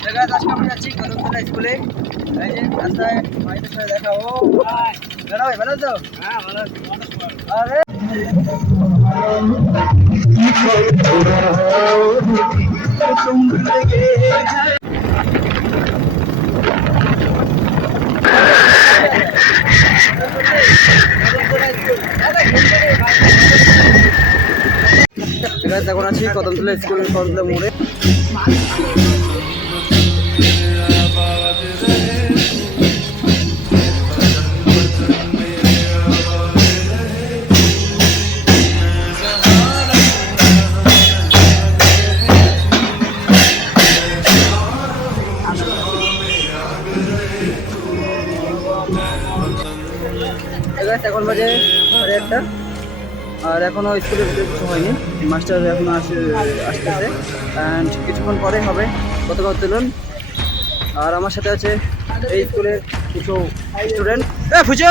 আজকে আমরা যাচ্ছি কদমতলা স্কুলে। এই যে রাস্তায় ভাইদের সাথে দেখা। ও দাদা ভাই ভালো তো? হ্যাঁ ভালো আছি। আরে এখন আছি কদমতলা স্কুলের কদমতলা মোড়ে। এখন বাজে 1:30 আর এখনও স্কুলে কিছু হয়নি। মাস্টার এখনো আসতেছে অ্যান্ড কিছুক্ষণ পরে হবে পতাকা উত্তোলন। আর আমার সাথে আছে এই স্কুলের কিছু স্টুডেন্ট। পুজো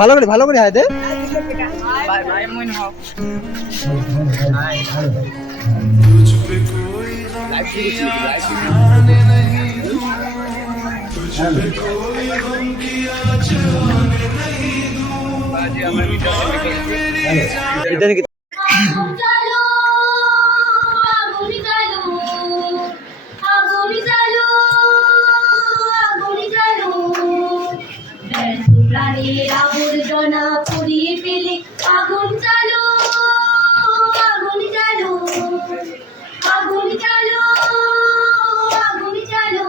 ভালো করে হাতে আবর্জনা পুড়িয়ে ফেলে আগুন চালো, আগুন চালো, আগুন চালো, আগুন চালো।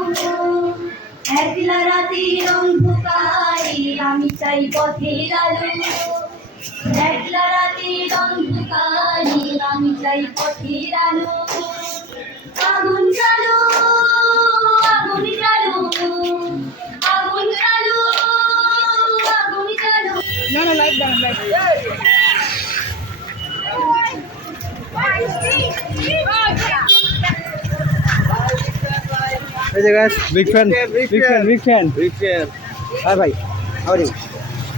একলা রাতের অন্ধকারে আমি চাই পথের আলো, একলা রাতের অন্ধকারে আমি চাই পথের আলো। আগুন চালো, আগুন চালো, আগুন চালো, আগুন চালো। No, no, like that, like that. Hey guys, big fan. Hi bhai, how are you?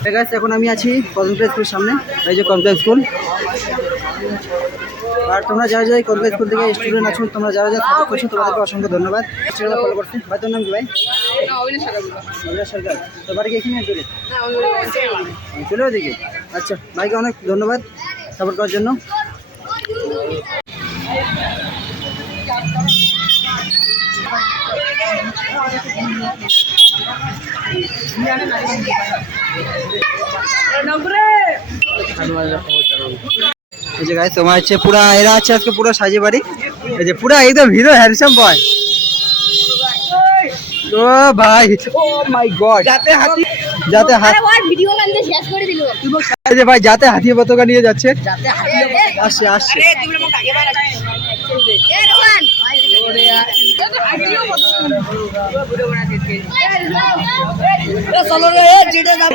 Hey guys, এখন আমি আছি কদমতলা স্কুলের সামনে। এই যে কদমতলা স্কুল। আর তোমরা যারা যারা কদমতলা স্কুল থেকে স্টুডেন্ট আছো, তোমরা যারা যারা সাপোর্ট করছো তোমাদেরকে অসংখ্য ধন্যবাদ। ইনস্টাগ্রামে ফলো করতে। ভাই তোর নাম কি ভাই? অবিনাশ সরকার। তোর বাড়ি কি এখানে দূরে? চলে ওদিকে। আচ্ছা, ভাইকে অনেক ধন্যবাদ সাপোর্ট করার জন্য। এই যে গাইস তোমার হচ্ছে পুরা এরা আছে আজকে পুরো সাজে বাড়ি। এই যে পুরা একদম হিরো হ্যান্ডসাম বয়। ও ভাই, ও মাই গড, যাতে হাতি ভিডিও বানতে শেষ করে দিল। এই যে ভাই যাতে হাতি পতাকা নিয়ে যাচ্ছে, যাতে হাতি আসছে। আরে তুমি লোক আগে বাড়া এ রোহান ওরে হাতিও পতাকা ভিডিও বানাতে কে এ চলো রে জিডে না